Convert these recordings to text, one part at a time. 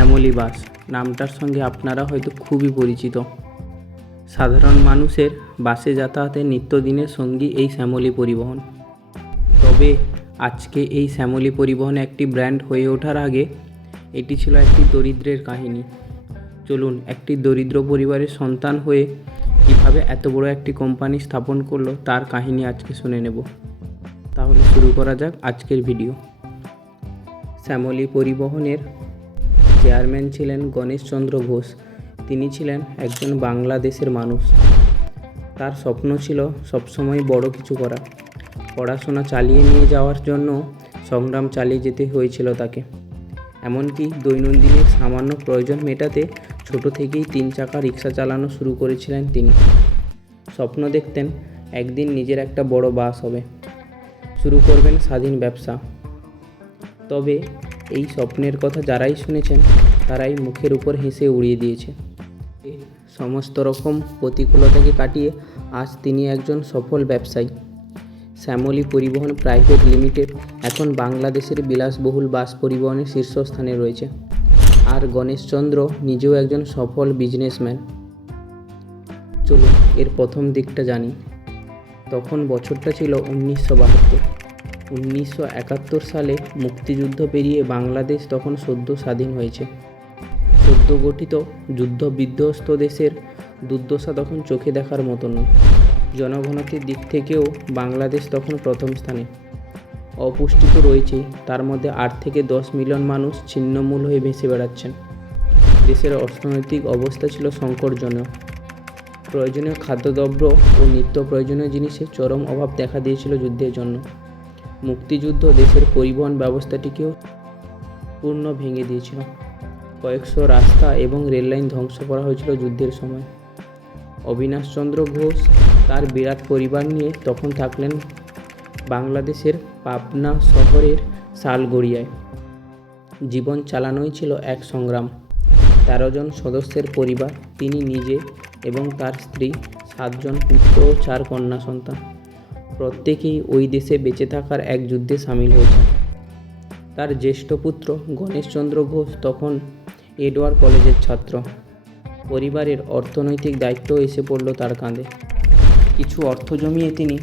শ্যামলী বাস। নামটার সঙ্গে আপনারা হয়তো খুবই পরিচিত। সাধারণ মানুষের বাসে যাতায়াতের নিত্যদিনের সঙ্গী এই শ্যামলী পরিবহন। তবে আজকে এই শ্যামলী পরিবহন একটি ব্র্যান্ড হয়ে ওঠার আগে এটি ছিল একটি দরিদ্রের কাহিনী। চলুন, একটি দরিদ্র পরিবারের সন্তান হয়ে কীভাবে এত বড় একটি কোম্পানি স্থাপন করল তার কাহিনী আজকে শুনে নেব। তাহলে শুরু করা যাক আজকের ভিডিও। শ্যামলী পরিবহনের চেয়ারম্যান ছিলেন গণেশচন্দ্র ঘোষ। তিনি ছিলেন একজন বাংলাদেশের মানুষ। তার স্বপ্ন ছিল সবসময় বড় কিছু করা। পড়াশোনা চালিয়ে নিয়ে যাওয়ার জন্য সংগ্রাম চালিয়ে যেতে হয়েছিল তাকে। এমনকি দৈনন্দিনের সামান্য প্রয়োজন মেটাতে ছোট থেকেই তিন চাকা রিক্সা চালানো শুরু করেছিলেন তিনি। স্বপ্ন দেখতেন একদিন নিজের একটা বড় বাস হবে। শুরু করবেন স্বাধীন ব্যবসা। তবে এই স্বপ্নের কথা যারাই শুনেছেন, তারাই মুখের উপর হেসে উড়িয়ে দিয়েছে। সমস্ত রকম প্রতিকূলতাকে কাটিয়ে আজ তিনি একজন সফল ব্যবসায়ী। শ্যামলী পরিবহন প্রাইভেট লিমিটেড এখন বাংলাদেশের বিলাসবহুল বাস পরিবহনের শীর্ষস্থানে রয়েছে। আর গণেশচন্দ্র নিজেও একজন সফল বিজনেসম্যান। চলুন এর প্রথম দিকটা জানি। তখন বছরটা ছিল উনিশশো বাহাত্তর। উনিশশো একাত্তর সালে মুক্তিযুদ্ধ পেরিয়ে বাংলাদেশ তখন সদ্য স্বাধীন হয়েছে। সদ্য গঠিত যুদ্ধ বিধ্বস্ত দেশের দুর্দশা তখন চোখে দেখার মতো নয়। জনঘনত্বের দিক থেকেও বাংলাদেশ তখন প্রথম স্থানে। অপুষ্টি তো রয়েছেই তার মধ্যে আট থেকে দশ মিলিয়ন মানুষ ছিন্নমূল হয়ে ভেসে বেড়াচ্ছেন। দেশের অর্থনৈতিক অবস্থা ছিল সংকটজনক। প্রয়োজনীয় খাদ্যদ্রব্য ও নিত্য প্রয়োজনীয় জিনিসের চরম অভাব দেখা দিয়েছিল যুদ্ধের জন্য। মুক্তিযুদ্ধ দেশের পরিবহন ব্যবস্থাটিকেও পূর্ণ ভেঙে দিয়েছিল। কয়েকশো রাস্তা এবং রেললাইন ধ্বংস করা হয়েছিল যুদ্ধের সময়। অবিনাশচন্দ্র ঘোষ তার বিরাট পরিবার নিয়ে তখন থাকলেন বাংলাদেশের পাবনা শহরের শালগড়িয়ায়। জীবন চালানোই ছিল এক সংগ্রাম। তেরো জন সদস্যের পরিবার, তিনি নিজে এবং তার স্ত্রী সাতজন পুত্র ও চার কন্যা সন্তান। প্রত্যেকেই ওই দেশে বেঁচে থাকার এক যুদ্ধে সামিল হয়েছে। তার জ্যেষ্ঠ পুত্র গণেশচন্দ্র ঘোষ তখন এডওয়ার্ড কলেজের ছাত্র। পরিবারের অর্থনৈতিক দায়িত্ব এসে পড়ল তার কাঁধে। কিছু অর্থ জমিয়ে তিনি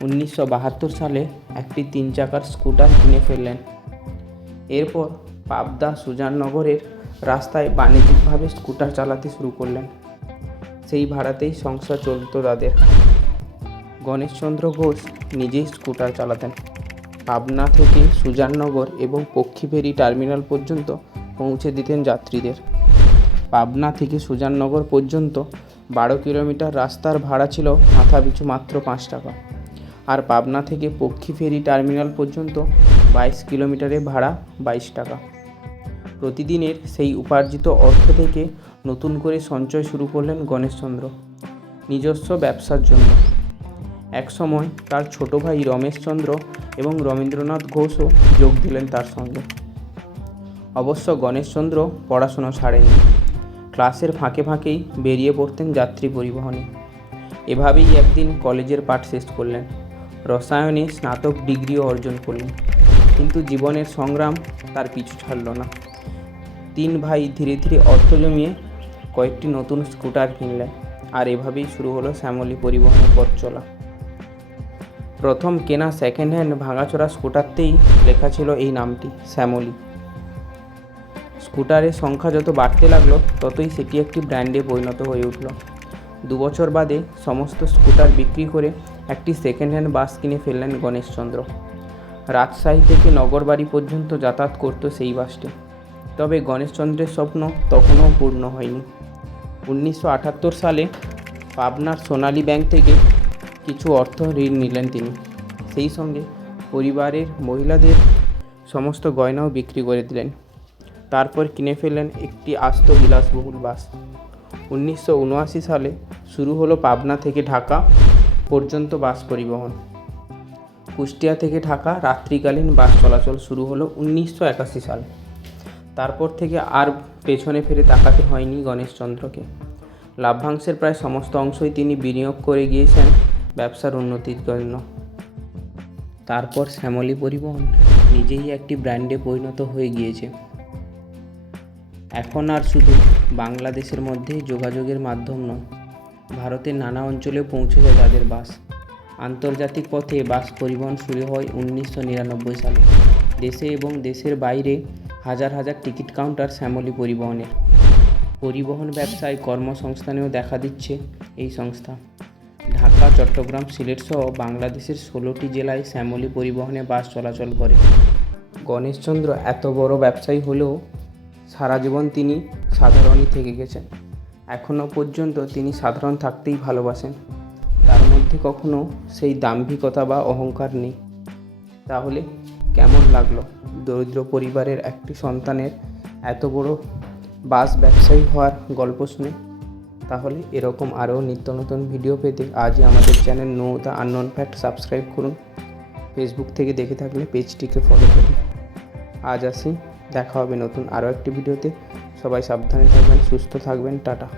উনিশশো বাহাত্তর সালে একটি তিন চাকার স্কুটার কিনে ফেললেন। এরপর পাবদা সুজাননগরের রাস্তায় বাণিজ্যিকভাবে স্কুটার চালাতে শুরু করলেন। সেই ভাড়াতেই সংসার চলত তাদের। গণেশচন্দ্র ঘোষ নিজেই স্কুটার চালাতেন। পাবনা থেকে সুজাননগর এবং পক্ষীফেরি টার্মিনাল পর্যন্ত পৌঁছে দিতেন যাত্রীদের। পাবনা থেকে সুজাননগর পর্যন্ত বারো কিলোমিটার রাস্তার ভাড়া ছিল মাথাপিছু মাত্র পাঁচ টাকা। আর পাবনা থেকে পক্ষীফেরি টার্মিনাল পর্যন্ত বাইশ কিলোমিটারের ভাড়া বাইশ টাকা। প্রতিদিনের সেই উপার্জিত অর্থ থেকে নতুন করে সঞ্চয় শুরু করলেন গণেশচন্দ্র। নিজস্ব ব্যবসার জন্য। একসময় তার ছোট ভাই রমেশচন্দ্র এবং রবীন্দ্রনাথ ঘোষও যোগ দিলেন তার সঙ্গে। অবশ্য গণেশচন্দ্র পড়াশুনো ছাড়েননি ক্লাসের ফাঁকে ফাঁকেই বেরিয়ে পড়তেন যাত্রী পরিবহনে। এভাবেই একদিন কলেজের পাঠ শেষ করলেন। রসায়নে স্নাতক ডিগ্রিও অর্জন করলেন। কিন্তু জীবনের সংগ্রাম তার পিছু ছাড়ল না। তিন ভাই ধীরে ধীরে অর্থ জমিয়ে কয়েকটি নতুন স্কুটার কিনলেন। আর এভাবেই শুরু হলো শ্যামলী পরিবহনের পথ চলা। প্রথম কেনা সেকেন্ড হ্যান্ড ভাঙাচোরা স্কুটারতেই লেখা ছিল এই নামটি, শ্যামলী। স্কুটারের সংখ্যা যত বাড়তে লাগল, ততই সেটি একটি ব্র্যান্ডে পরিণত হয়ে উঠল। দু বছর বাদে সমস্ত স্কুটার বিক্রি করে একটি সেকেন্ড হ্যান্ড বাস কিনে ফেললেন গণেশচন্দ্র। রাজশাহী থেকে নগরবাড়ি পর্যন্ত যাতায়াত করত সেই বাসটি। তবে গণেশচন্দ্রের স্বপ্ন তখনও পূর্ণ হয়নি। উনিশশো আটাত্তর সালে পাবনার সোনালী ব্যাংক থেকে কিছু অর্থ ঋণ নিলেন তিনি। সেই সঙ্গে পরিবারের মহিলাদের সমস্ত গয়নাও বিক্রি করে দিলেন। তারপর কিনে ফেললেন একটি আস্ত বিলাসবহুল বাস। উনিশশো উনআশি সালে শুরু হলো পাবনা থেকে ঢাকা পর্যন্ত বাস পরিবহন। কুষ্টিয়া থেকে ঢাকা রাত্রিকালীন বাস চলাচল শুরু হলো উনিশশো একাশি সালে। তারপর থেকে আর পেছনে ফিরে তাকাতে হয়নি গণেশচন্দ্রকে। লাভ্যাংশের প্রায় সমস্ত অংশই তিনি বিনিয়োগ করে গিয়েছেন ব্যবসার উন্নতির জন্য। তারপর শ্যামলী পরিবহন নিজেই একটি ব্র্যান্ডে পরিণত হয়ে গিয়েছে। এখন আর শুধু বাংলাদেশের মধ্যে যোগাযোগের মাধ্যম নয়, ভারতের নানা অঞ্চলেও পৌঁছে যায় তাদের বাস। আন্তর্জাতিক পথে বাস পরিবহন শুরু হয় উনিশশো নিরানব্বই সালে। দেশে এবং দেশের বাইরে হাজার হাজার টিকিট কাউন্টার শ্যামলী পরিবহনের। পরিবহন ব্যবসায় কর্মসংস্থানেও দেখা দিচ্ছে এই সংস্থা। চট্টগ্রাম সিলেট সহ বাংলাদেশের ষোলোটি জেলায় শ্যামলী পরিবহনে বাস চলাচল করে। গণেশচন্দ্র এত বড় ব্যবসায়ী হলেও সারা জীবন তিনি সাধারণই থেকে গেছেন। এখনও পর্যন্ত তিনি সাধারণ থাকতেই ভালোবাসেন। তার মধ্যে কখনো সেই দাম্ভিকতা বা অহংকার নেই। তাহলে কেমন লাগল দরিদ্র পরিবারের একটি সন্তানের এত বড় বাস ব্যবসায়ী হওয়ার গল্প শুনে? তাহলে এরকম আরও নিত্য নতুন ভিডিও পেতে আজই আমাদের channel no the unknown fact subscribe করুন। ফেসবুক থেকে দেখে থাকলে পেজটিকে ফলো করুন। আজ আসি, দেখা হবে নতুন আরও একটি ভিডিওতে সবাই সাবধানে থাকবেন, সুস্থ থাকবেন, টাটা।